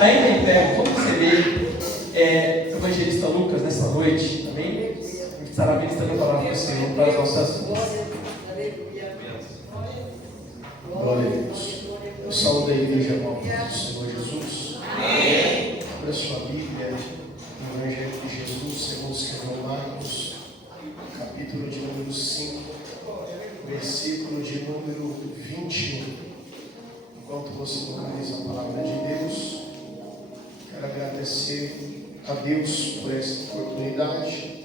Ainda em pé, vamos receber o evangelista Lucas nessa noite, amém? Que estará ministrando a palavra do Senhor para as nossas vidas. Glória a Deus. Eu saúdo a igreja amada do Senhor Jesus. Amém. Abra sua Bíblia no Evangelho de Jesus, segundo escreveu Marcos, capítulo de número 5, versículo de número 21. Enquanto você localiza a palavra de Deus, quero agradecer a Deus por essa oportunidade.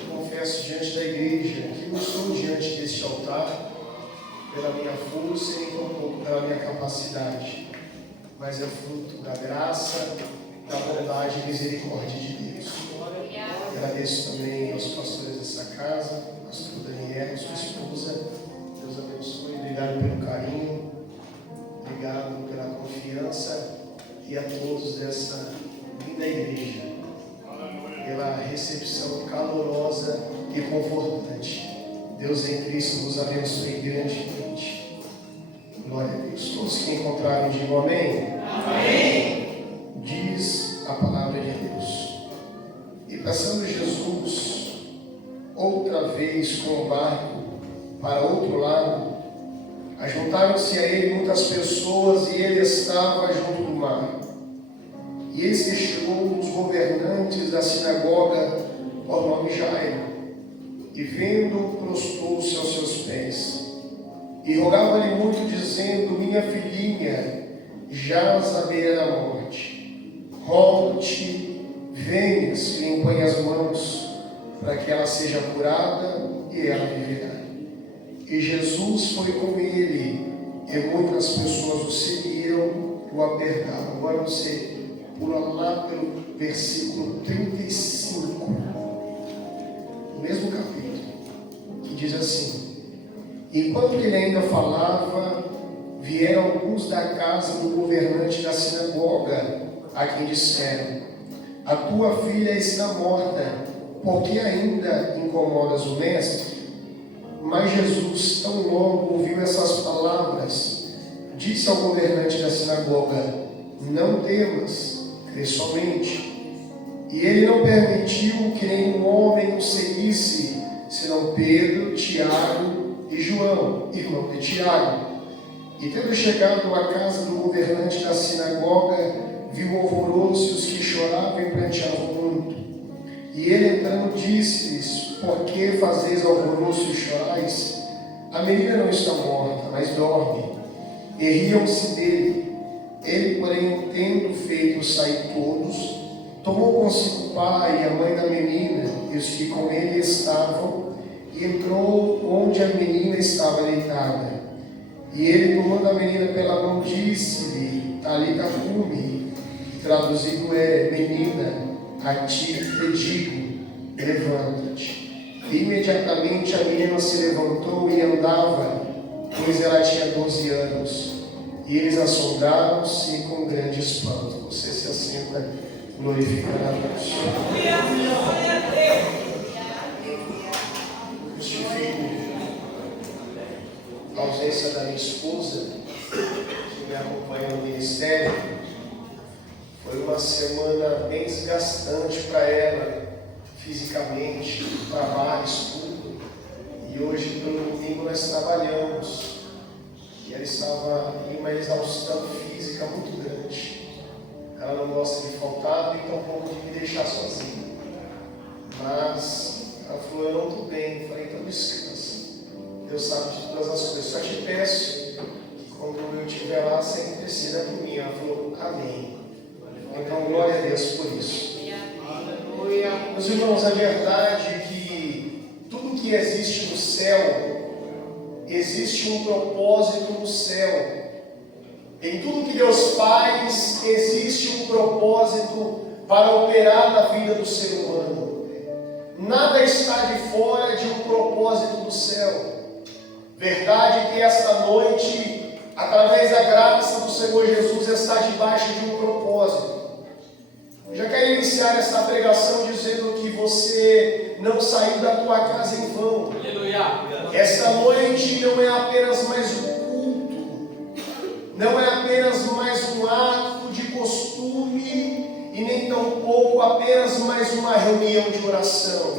Eu confesso diante da igreja que não estou diante deste altar pela minha força e nem tampouco pela minha capacidade, mas é fruto da graça, da bondade e misericórdia de Deus. Agradeço também aos pastores dessa casa, pastor Daniel, sua esposa. Deus abençoe, obrigado pelo carinho, obrigado pela confiança, e a todos dessa linda igreja pela recepção calorosa e confortante. Deus em Cristo vos abençoe grandemente. Glória a Deus. Todos que encontraram, digam amém. Amém. Diz a palavra de Deus. E passando Jesus outra vez com o barco para outro lado, ajuntaram-se a ele muitas pessoas, e ele estava junto do mar. E eis que chegou um dos governantes da sinagoga, por nome Jairo, e vendo, prostrou-se aos seus pés, e rogava-lhe muito, dizendo: minha filhinha jaz à beira da morte. Rogo-te, venhas, lhe impõe as mãos, para que ela seja curada, e ela viverá. E Jesus foi com ele, e muitas pessoas o seguiam, o apertavam. Agora você pula lá pelo versículo 35, no mesmo capítulo, que diz assim: enquanto ele ainda falava, vieram alguns da casa do governante da sinagoga, a quem disseram: a tua filha está morta, por que ainda incomodas o mestre? Mas Jesus, tão logo ouviu essas palavras, disse ao governante da sinagoga: não temas, crê somente. E ele não permitiu que nenhum homem o seguisse, senão Pedro, Tiago e João, irmão de Tiago. E tendo chegado à casa do governante da sinagoga, viu o alvoroço e os que choravam e pranteavam muito. E ele entrando disse-lhes: por que fazeis alvoroço e chorais? A menina não está morta, mas dorme. E riam-se dele. Ele, porém, tendo feito sair todos, tomou consigo o pai e a mãe da menina e os que com ele estavam, e entrou onde a menina estava deitada. E ele, tomando a menina pela mão, disse-lhe: Talita cumi, que traduzido é: menina, a ti te digo, levanta-te. E imediatamente a menina se levantou e andava, pois ela tinha 12 anos. E eles assombraram-se com grande espanto. Você se assenta, glorificando a Deus. Justifico a ausência da minha esposa, que me acompanha no ministério. Foi uma semana bem desgastante para ela, fisicamente, trabalho, estudo. E hoje, pelo domingo, nós trabalhamos. E ela estava em uma exaustão física muito grande. Ela não gosta de faltar e tampouco de me deixar sozinha. Mas ela falou: eu não estou bem. Eu falei: então descansa. Deus sabe de todas as coisas. Só te peço que quando eu estiver lá, sempre decida por mim. Ela falou: amém. Então glória a Deus por isso. Aleluia. Meus irmãos, a verdade é que tudo que existe no céu, existe um propósito no céu. Em tudo que Deus faz, existe um propósito para operar na vida do ser humano. Nada está de fora de um propósito do céu. Verdade que esta noite, através da graça do Senhor Jesus, está debaixo de um propósito. Eu já quero iniciar esta pregação dizendo que você não saiu da tua casa em vão. Aleluia. Esta noite não é apenas mais um culto, não é apenas mais um ato de costume, pouco apenas mais uma reunião de oração.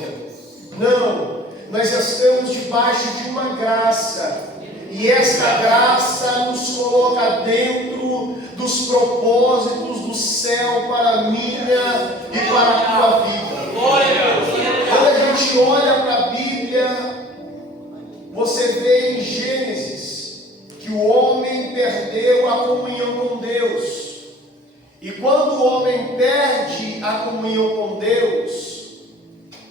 Não, nós estamos debaixo de uma graça. E essa graça nos coloca dentro dos propósitos do céu para a minha e para a tua vida. Quando a gente olha para a Bíblia, você vê em Gênesis que o homem perdeu a comunhão com Deus. E quando o homem perde a comunhão com Deus,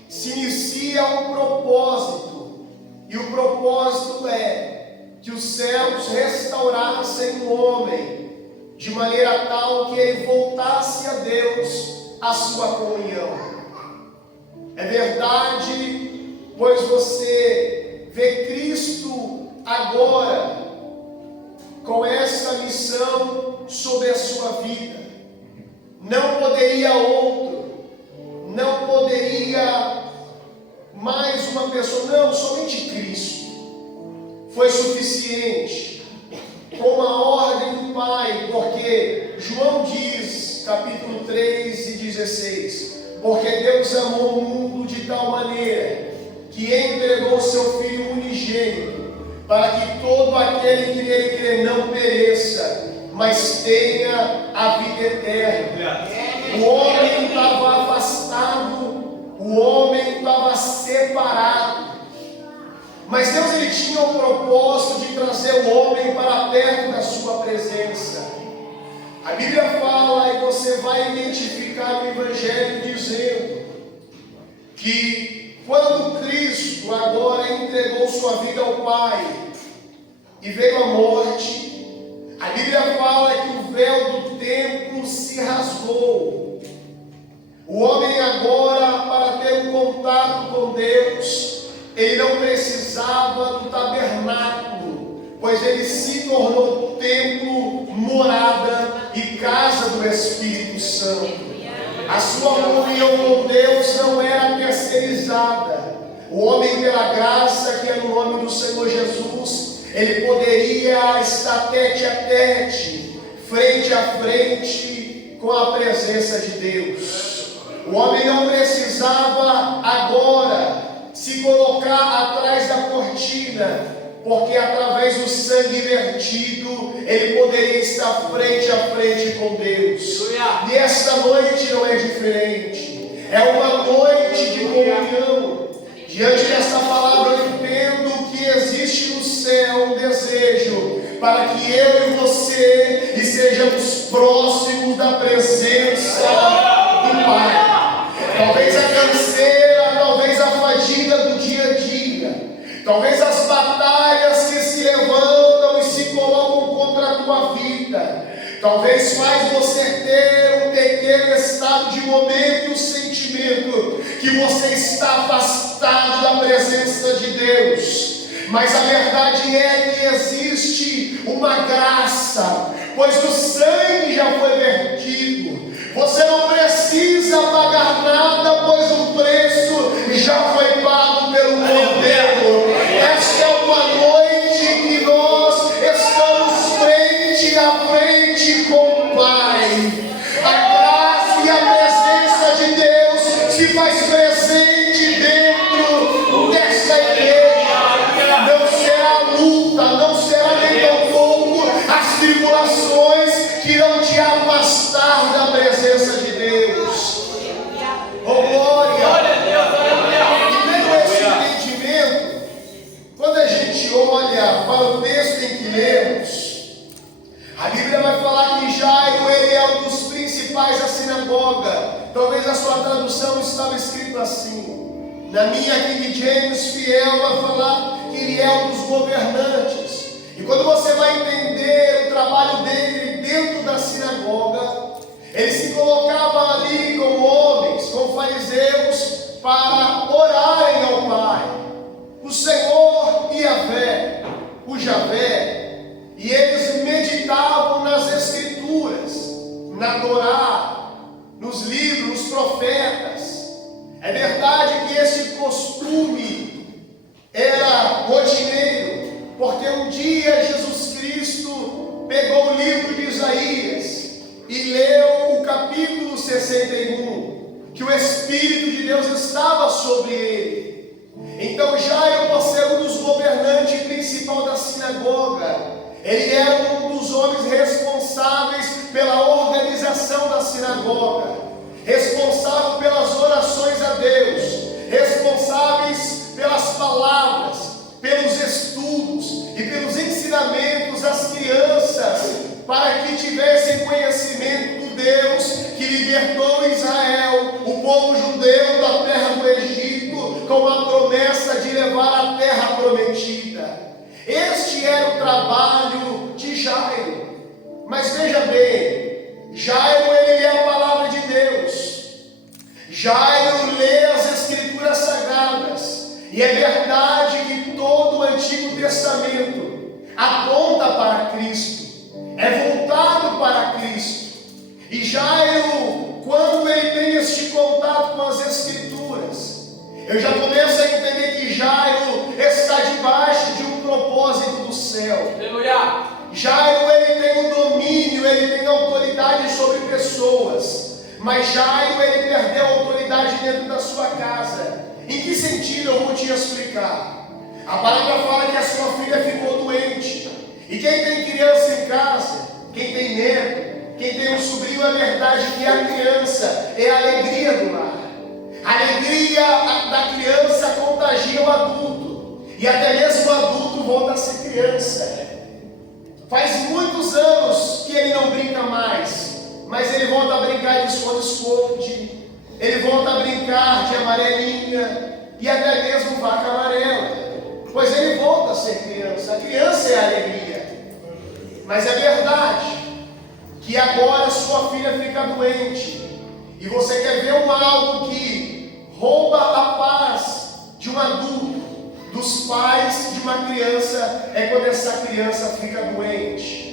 se inicia um propósito. E o propósito é que os céus restaurassem o homem, de maneira tal que ele voltasse a Deus a sua comunhão. É verdade, pois você vê Cristo agora com essa missão sobre a sua vida. Não poderia outro, não poderia mais uma pessoa, não, somente Cristo foi suficiente, com a ordem do Pai, porque João diz, capítulo 3 e 16, porque Deus amou o mundo de tal maneira, que entregou seu Filho unigênito, para que todo aquele que nele crê não pereça, mas tenha a vida eterna. O homem estava afastado, o homem estava separado, mas Deus ele tinha o propósito de trazer o homem para perto da sua presença. A Bíblia fala, e você vai identificar no Evangelho dizendo que quando Cristo agora entregou sua vida ao Pai e veio a morte, a Bíblia fala que o véu do templo se rasgou. O homem agora, para ter um contato com Deus, ele não precisava do tabernáculo, pois ele se tornou templo, morada e casa do Espírito Santo. A sua comunhão com Deus não era terceirizada. O homem, pela graça que é no nome do Senhor Jesus, ele poderia estar tete a tete, frente a frente com a presença de Deus. O homem não precisava agora se colocar atrás da cortina, porque através do sangue vertido, ele poderia estar frente a frente com Deus. E esta noite não é diferente, é uma noite de comunhão. Diante desta palavra eu entendo que existe no céu um desejo para que eu e você estejamos próximos da presença do Pai. Talvez a canseira, talvez a fadiga do dia a dia, talvez as batalhas que se levantam e se colocam contra a tua vida, talvez faz você ter um pequeno estado de momento e um sentimento que você está afastado da presença de Deus. Mas a verdade é que existe uma graça, pois o sangue já foi vertido. Você não precisa pagar nada, pois o preço já foi pago pelo Cordeiro. Esta é uma noite que nós estamos frente a frente com o Pai. A graça e a presença de Deus se faz presente dentro desta igreja. Não será luta, não será nem tampouco as tribulações que irão te afastar da presença de Deus. Oh glória! E tendo esse entendimento, quando a gente olha para o texto em que lemos, a Bíblia vai falar que Jairo ele é um dos principais da sinagoga. Talvez a sua tradução estava escrito assim. Na minha King James fiel vai falar que ele é um dos governantes. E quando você vai entender o trabalho dele dentro da sinagoga, ele se colocava ali com homens, com fariseus, para orarem ao Pai, o Senhor Yahvé, o Javé, e eles meditavam nas Escrituras, na Torá, nos livros, nos profetas. É verdade que esse costume era rotineiro, porque um dia Jesus Cristo pegou o livro de Isaías e leu o capítulo 61. que o Espírito de Deus estava sobre ele. Então Jairo, por ser um dos governantes principal da sinagoga, ele era um dos homens responsáveis pela organização da sinagoga, responsável pelas orações a Deus, responsáveis pelas palavras, pelos estudos e pelos ensinamentos às crianças, para que tivessem conhecimento do Deus que libertou Israel, o povo judeu, da terra do Egito, com a promessa de levar a terra prometida. Este era o trabalho de Jairo. Mas veja bem, Jairo, ele lê a palavra de Deus. Jairo lê as Escrituras Sagradas. E é verdade que todo o Antigo Testamento aponta para Cristo, é voltado para Cristo. E Jairo, quando ele tem este contato com as Escrituras, eu já começo a entender que Jairo está debaixo de um propósito do céu. Aleluia! Jairo, ele tem um domínio, ele tem autoridade sobre pessoas, mas Jairo, ele perdeu a autoridade dentro da sua casa. Em que sentido? Eu vou te explicar. A palavra fala que a sua filha ficou doente. E quem tem criança em casa, quem tem neto, quem tem um sobrinho, é verdade que a criança é a alegria do lar. A alegria da criança contagia o adulto. E até mesmo o adulto volta a ser criança. Faz muitos anos que ele não brinca mais, mas ele volta a brincar de esconde-esconde. Ele volta a brincar de amarelinha e até mesmo vaca amarela, pois ele volta a ser criança. A criança é a alegria. Mas é verdade que agora sua filha fica doente e você quer ver algo que rouba a paz de um adulto, dos pais de uma criança, é quando essa criança fica doente.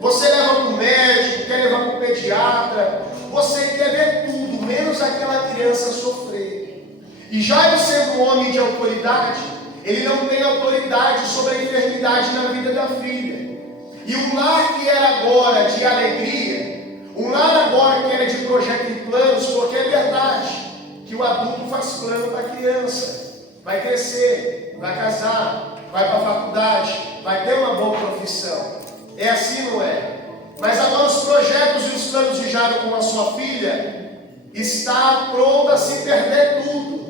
Você leva para o médico, quer levar para o pediatra, você quer ver tudo, menos aquela criança sofrer. E Jairo, sendo um homem de autoridade, ele não tem autoridade sobre a enfermidade na vida da filha. E um lar que era agora de alegria, um lar agora que era de projeto e planos, porque é verdade que o adulto faz plano para a criança, vai crescer, vai casar, vai para a faculdade, vai ter uma boa profissão. É assim, não é? Mas agora os projetos e os planos de Jairo com a sua filha está pronto a se perder tudo.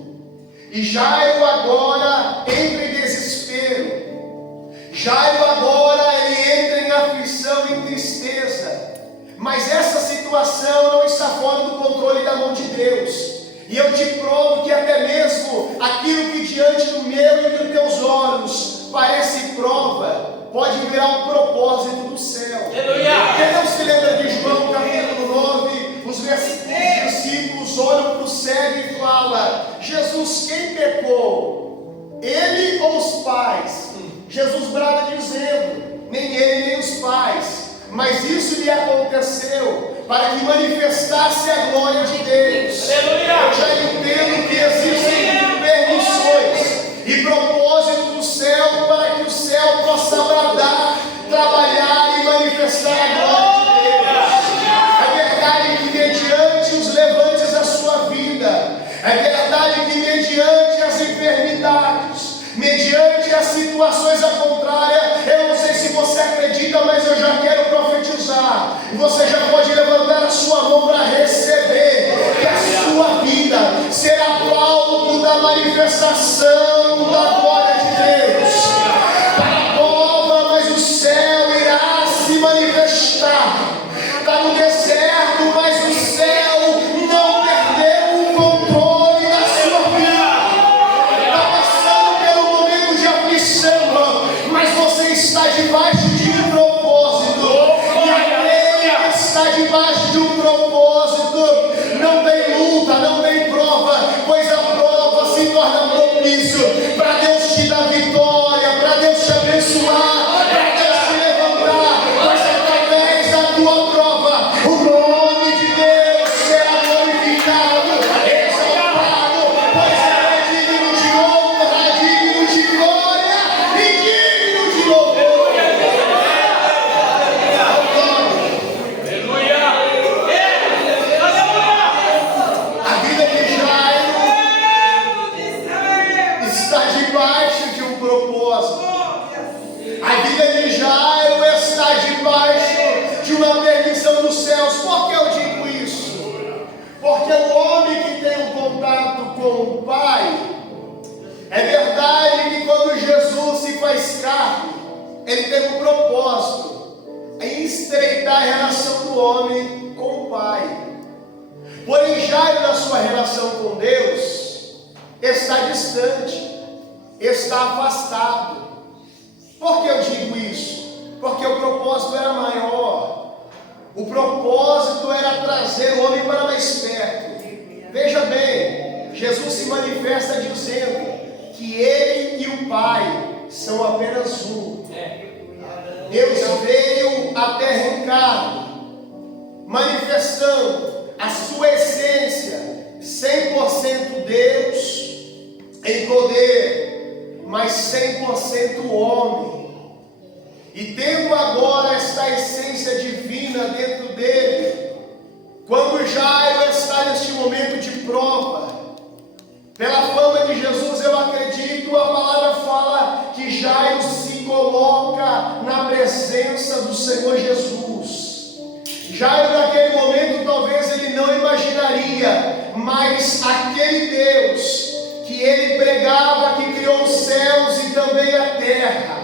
E Jairo agora entra em desespero. Jairo agora ele entra em aflição e em tristeza. Mas essa situação não está fora do controle da mão de Deus. E eu te provo que até mesmo aquilo que diante do meu e dos teus olhos parece prova, pode virar um propósito do céu. Aleluia! Quem não se lembra de João capítulo 9, os versículos olham para o céu e falam: Jesus, quem pecou? Ele ou os pais? Jesus brada dizendo: nem ele nem os pais. Mas isso lhe aconteceu para que manifestasse a glória de Deus. Aleluia! Eu já entendo que existem permissões e propósitos do céu para que o céu possa bradar, trabalhar e manifestar a glória de Deus. É verdade que mediante os levantes da sua vida, é verdade que mediante as enfermidades, mediante as situações ao contrário, eu não sei se você acredita, mas eu já quero profetizar. Você já pode levantar a sua mão para receber que a sua vida será palco da manifestação da glória de Deus. ele teve um propósito em estreitar a relação do homem com o Pai. Porém, Jairo, na sua relação com Deus, está distante, está afastado. Por que eu digo isso? Porque o propósito era maior. O propósito era trazer o homem para mais perto. Veja bem, Jesus se manifesta dizendo que Ele e o Pai são apenas um. Deus veio à terra em carne, manifestando a sua essência, 100% Deus em poder, mas 100% homem. E tendo agora esta essência divina dentro dele, quando Jairo está neste momento de prova, pela fama de Jesus, eu acredito, a palavra fala que Jairo se coloca na presença do Senhor Jesus. Jairo, naquele momento, talvez ele não imaginaria, mas aquele Deus que ele pregava, que criou os céus e também a terra,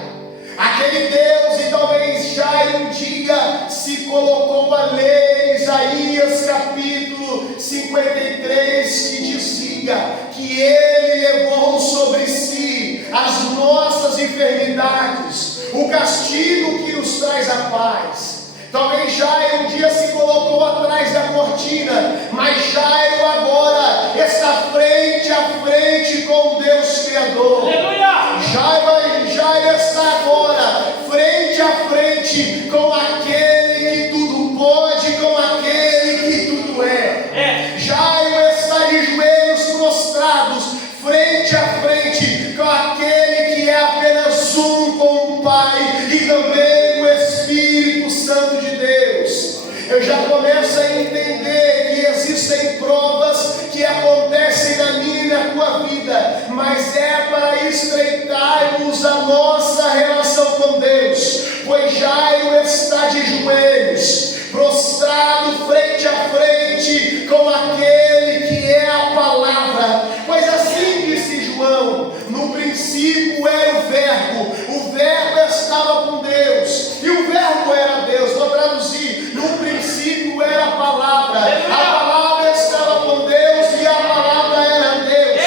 aquele Deus, e talvez Jairo um dia se colocou a ler Isaías capítulo 53, que dizia que Ele levou sobre si as nossas enfermidades, o castigo que nos traz a paz. Talvez Jairo um dia se colocou atrás da cortina, mas Jairo agora está frente a frente com o Deus Criador. Jairo está agora frente a frente com aquele que tudo pode, com aquele que tudo é. Jairo está de joelhos prostrados, frente a frente com aquele que é apenas um com o Pai e também o Espírito Santo de Deus. Eu já começo a entender que existem provas que acontecem na minha e na tua vida, mas é para estreitarmos a nossa relação com Deus, pois Jairo está de joelhos, prostrado frente a frente com aquele que é a palavra. Pois assim disse João: no princípio era o verbo estava com Deus, e o verbo era Deus. Vou traduzir: no princípio era a palavra estava com Deus e a palavra era Deus.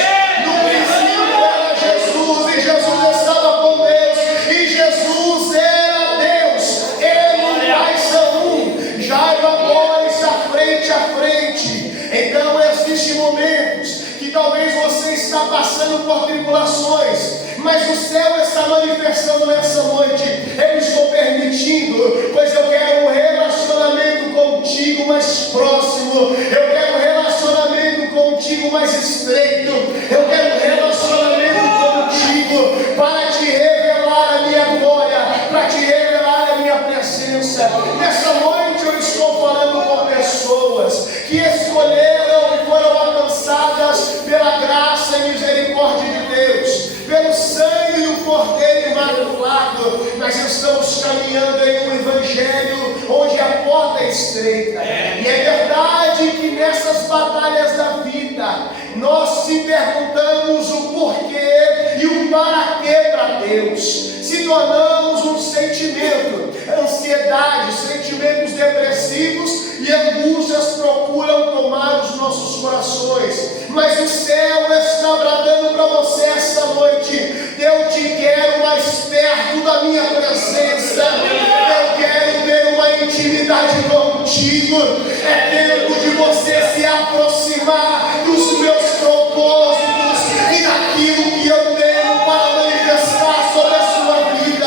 No princípio era Jesus, e Jesus estava com Deus, e Jesus era Deus. Ele e o Pai são um. Jairo agora está frente a frente. Então existem momentos que talvez você está passando por tribulações, mas o céu está manifestando nessa noite. Eu estou permitindo, pois eu quero um relacionamento contigo mais próximo, eu quero um relacionamento contigo mais estreito, eu quero um relacionamento contigo para te revelar a minha glória, para te revelar a minha presença. Nessa noite eu estou falando com pessoas que escolheram e foram alcançadas pela graça e misericórdia de Deus, pelo sangue do Cordeiro Imaculado. Nós estamos caminhando em um evangelho onde a porta é estreita. E é verdade que nessas batalhas da vida nós se perguntamos o porquê e o para quê para Deus. Se tornamos um sentimento, ansiedade, sentimentos depressivos e angústias procuram tomar os nossos corações. Mas o céu está bradando para você esta noite: eu te quero mais perto da minha presença, eu quero ter uma intimidade contigo. É tempo de você se aproximar dos meus propósitos e daquilo que eu tenho para manifestar sobre a sua vida.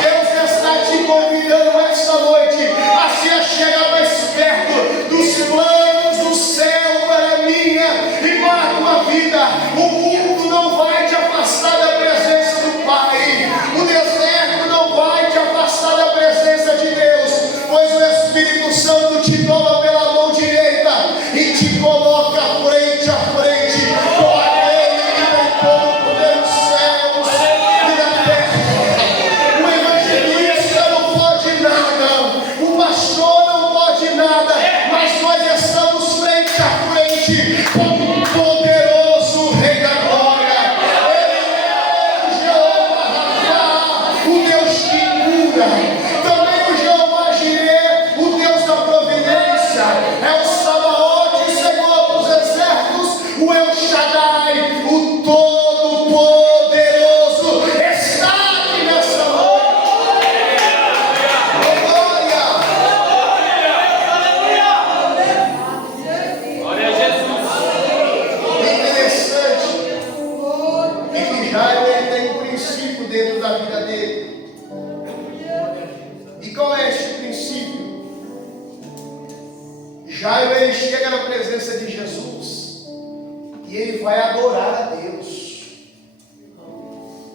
Deus está te convidando esta noite a se chegar mais perto dos planos do céu para a minha e para a tua vida. O mundo não vai te afastar da presença do Pai. cura. Também o Jeová Jireh, o Deus da providência, é o Sabaote, Senhor dos exércitos, o El Shaddai, o Todo-Poderoso, está aqui nessa noite. Glória! Glória a Jesus. É interessante é que Jairo ele tem um princípio dentro da vida dele. E qual é este princípio? Jairo ele chega na presença de Jesus e ele vai adorar a Deus.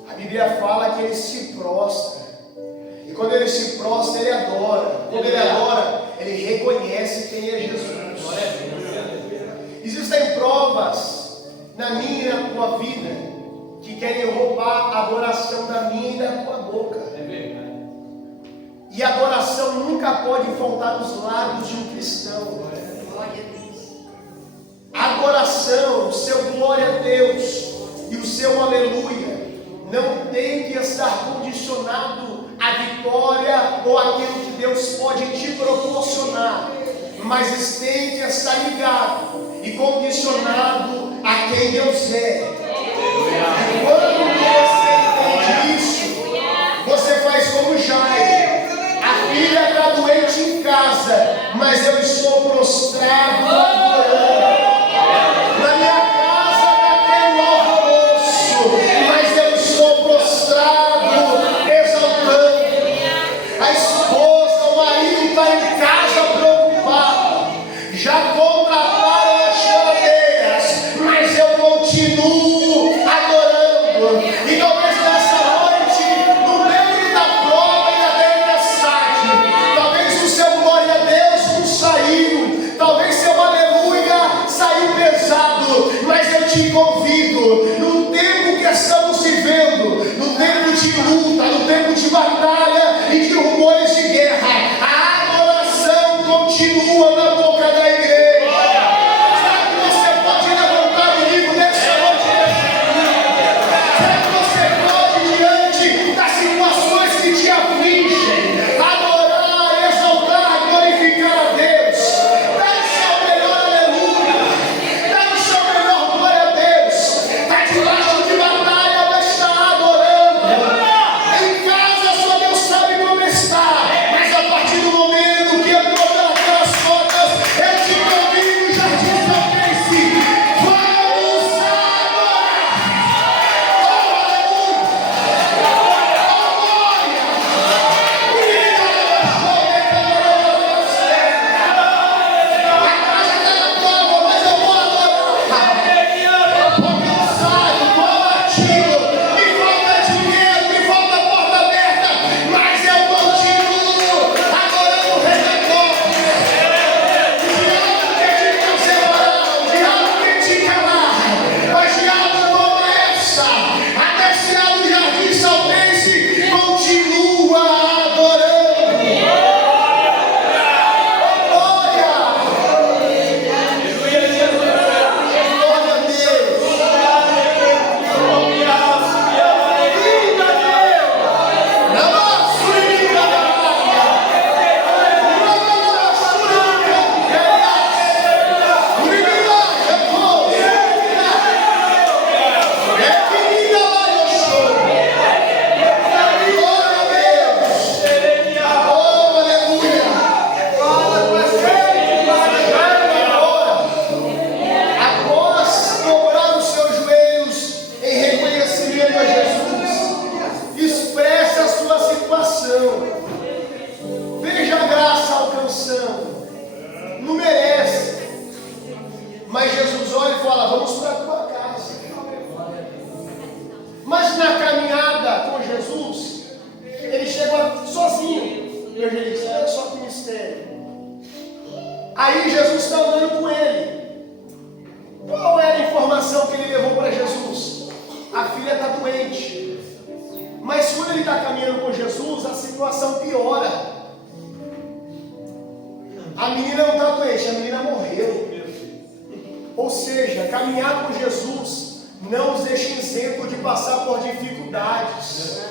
A Bíblia fala que ele se prostra. E quando ele se prostra, ele adora. Quando ele adora, ele reconhece quem é Jesus. Existem provas na minha e na tua vida que querem roubar a adoração da minha e da tua boca. E a adoração nunca pode faltar nos lábios de um cristão. A adoração, o seu glória a Deus e o seu aleluia não tem que estar condicionado à vitória ou àquilo que Deus pode te proporcionar, mas tem que estar ligado e condicionado a quem Deus é. E quando você entende isso, você faz como Jairo. A filha está doente em casa, mas eu estou prostrado adorando. Na minha casa está tendo almoço, mas eu estou prostrado exaltando. A esposa, o marido está em casa preocupado, já contrataram as geladeiras, mas eu continuo adorando. E talvez nessa noite, no meio da prova e da tempestade, talvez o seu glória a Deus não saiu, talvez seu aleluia saiu pesado, mas eu te convido, no tempo que estamos vivendo, no tempo de luta, no tempo de batalha e de rumores de guerra, a adoração continua na boca da igreja. Será que você pode levantar o livro nessa noite? Será que você pode, diante das situações que te afligem, adorar, exaltar, glorificar a Deus? Dá o seu melhor aleluia, dá o seu melhor glória a Deus. Está debaixo de batalha, mas está adorando. Em casa só Deus sabe como está, mas a partir do momento que entrou pelas portas, eu te convido, já te salvei-se. Vamos adorar! Oh, aleluia! Continua adorando. Glória! Glória a Deus! Após dobrar os seus joelhos em reconhecimento a Jesus, expressa a sua situação. Veja a graça alcançando. Não merece. Mas Jesus olha e fala: vamos para a tua casa. Mas na caminhada com Jesus, ele chega sozinho. Evangelista, olha só que mistério. Aí Jesus está andando com ele. Qual era a informação que ele levou para Jesus? A filha está doente. Mas quando ele está caminhando com Jesus, a situação piora. A menina não está doente, a menina morreu. Ou seja, caminhar com Jesus não os deixa isento de passar por dificuldades.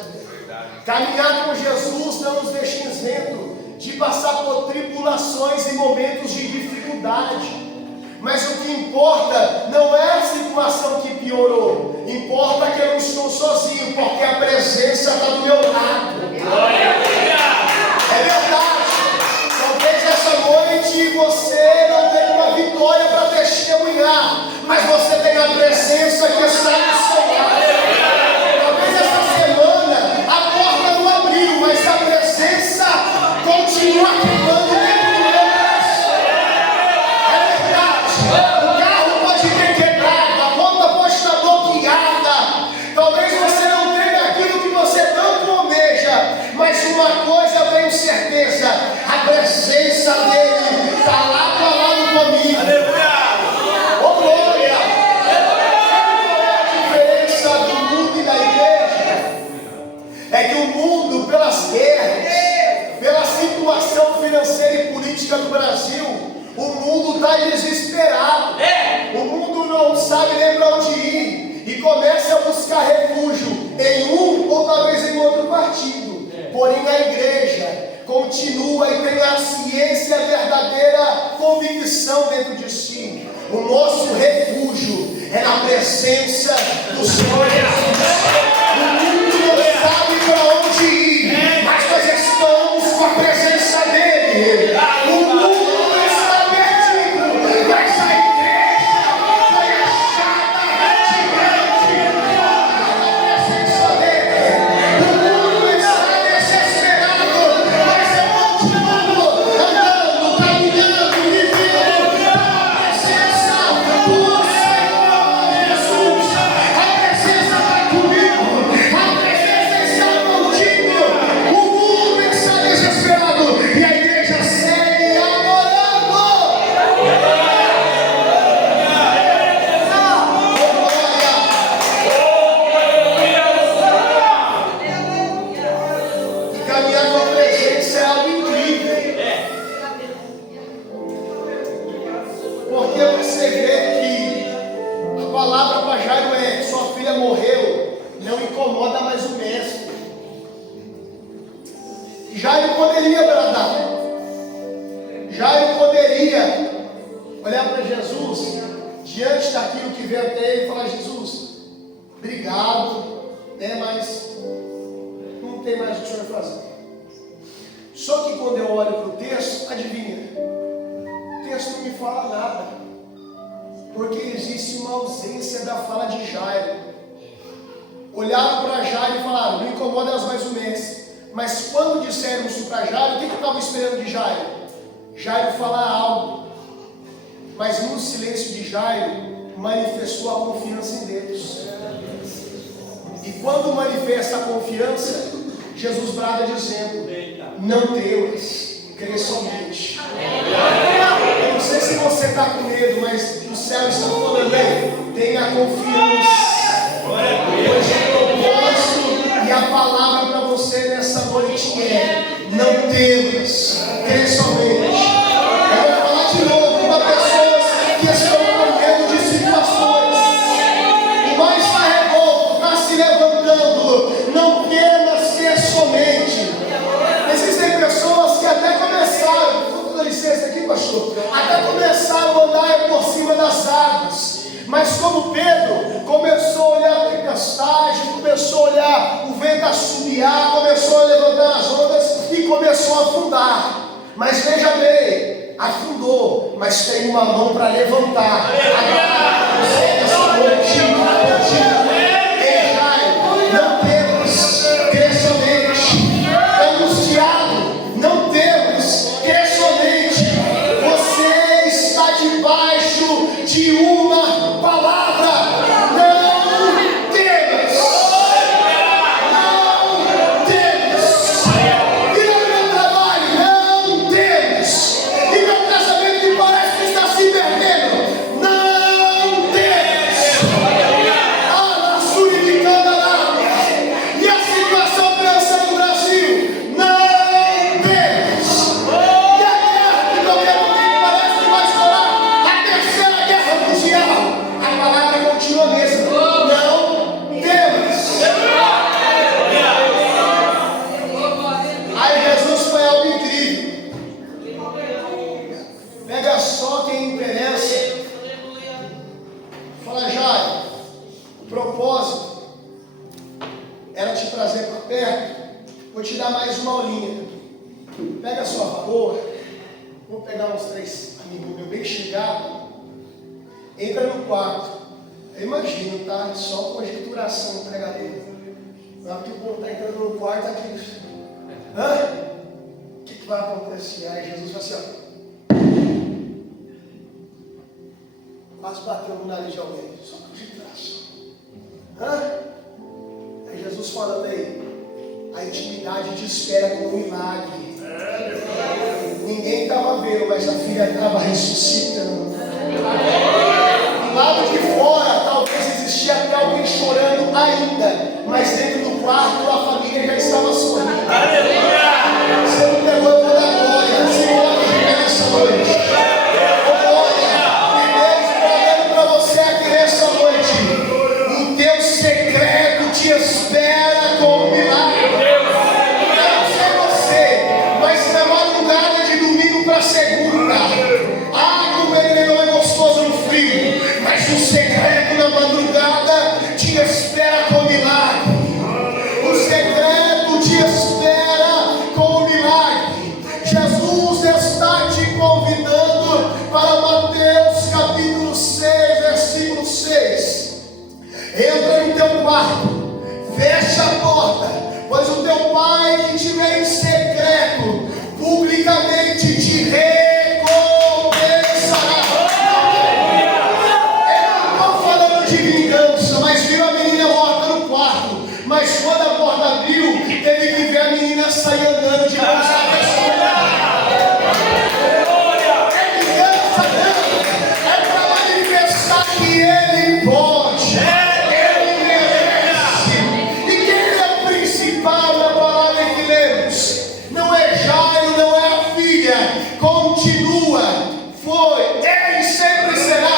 Caminhar com Jesus não nos deixa isento de passar por tribulações e momentos de dificuldade. Mas o que importa não é a situação que piorou. Importa que eu não estou sozinho, porque a presença está do meu lado. É verdade. Talvez essa noite você não tenha uma vitória para testemunhar, mas você tem a presença que está do seu lado. Talvez essa semana a porta não abriu, mas a presença continua queimando dentro do meu coração. É verdade. O carro pode ter quebrado, a conta pode estar bloqueada. Talvez você não tenha aquilo que você tanto almeja, mas uma coisa eu tenho certeza: a presença dele está lado a lado comigo. Oh glória! Qual é a diferença do mundo e da igreja? É que o mundo, pelas guerras, pela situação financeira e política do Brasil, o mundo está desesperado. O mundo não sabe nem para onde ir e começa a buscar refúgio em um ou talvez em outro partido. Porém a igreja continua e tem a ciência, a verdadeira convicção dentro de si. O nosso refúgio é na presença do Senhor Jesus. O mundo não sabe para onde ir, mas nós estamos com a presença dele. O mundo está perdido, mas a igreja foi achada na presença dele. O mundo está desesperado, mas eu continuo andando, caminhando, vivendo na presença do Senhor Jesus. A presença está comigo, a presença está contigo. O mundo está desesperado e a igreja segue adorando. E caminhar com a presença é algo incrível. Porque você vê que a palavra para Jairo é: sua filha morreu, não incomoda mais o mestre. E Jairo poderia bradar. Jairo poderia olhar para Jesus diante daquilo que veio até ele e falar: Jesus, obrigado, mas não tem mais o que o senhor fazer. Só que quando eu olho para o texto, adivinha? O texto não me fala nada, porque existe uma ausência da fala de Jairo. Olharam para Jairo e falaram: não incomoda mais o mestre. Mas quando disseram isso para Jairo, o que eu estava esperando de Jairo? Jairo falar algo, mas no silêncio de Jairo manifestou a confiança em Deus. E quando manifesta a confiança, Jesus brada dizendo: não temas, crê somente. Eu não sei se você está com medo, mas o céu está falando: tenha confiança. Hoje é propósito e a palavra para você nessa noite é: não temas, crê somente. Eu vou falar de novo para pessoas que estão com medo de situações. O mais está revolto, está se levantando. Não temas, crê somente. Existem pessoas que até começaram, dá licença aqui, pastor, até começaram a andar por cima das águas. Mas como Pedro começou a olhar a tempestade, começou a olhar o vento assobiar, começou a levantar as ondas e começou a afundar. Mas veja bem, afundou, mas tem uma mão para levantar. Não temas, crê somente. Angustiado, não temas, crê somente. Você está debaixo de uma palavra: não temas, não temas. E no meu trabalho, não temas. E meu casamento que parece que está se perdendo, não temas. Vou te dar mais uma aulinha. Pega a sua varoa. Vamos pegar uns 3 amigos meus bem chegados. Entra no quarto. Eu imagino, tá? Só conjecturação do pregador. Na hora que o povo está entrando no quarto, aqui. O que vai acontecer? Aí Jesus fala assim, ó. Quase bateu no nariz de alguém. Só conjecturação. Aí Jesus falando aí. A intimidade te espera como um milagre. Ninguém estava vendo, mas a filha estava ressuscitando. Do lado de fora, talvez existia até alguém chorando ainda, mas dentro do quarto a família já estava sorrindo. Você não pegou, eu vou dar glória. Você pode chegar nessa noite. Olha, para você aqui nessa noite, o teu secreto te espera como um milagre. Eu não sei você, mas na madrugada de domingo para segunda, como ele não é gostoso no frio, mas o secreto da madrugada te espera com milagre. O secreto te espera com milagre. Jesus está te convidando para Mateus capítulo 6, versículo 6. Entra no teu quarto, fecha a porta, pois o teu pai que estiver em secreto, publicamente te recompensará. Eu não estou falando de vingança, mas viu a menina morta no quarto. Mas quando a porta abriu, teve que ver a menina sair andando de mãos dadas. É vingança, não. É para manifestar que ele pode. Ele merece. E quem é o principal da palavra que lemos? Não é Jairo, não é a filha. Continua. Foi. Ele sempre será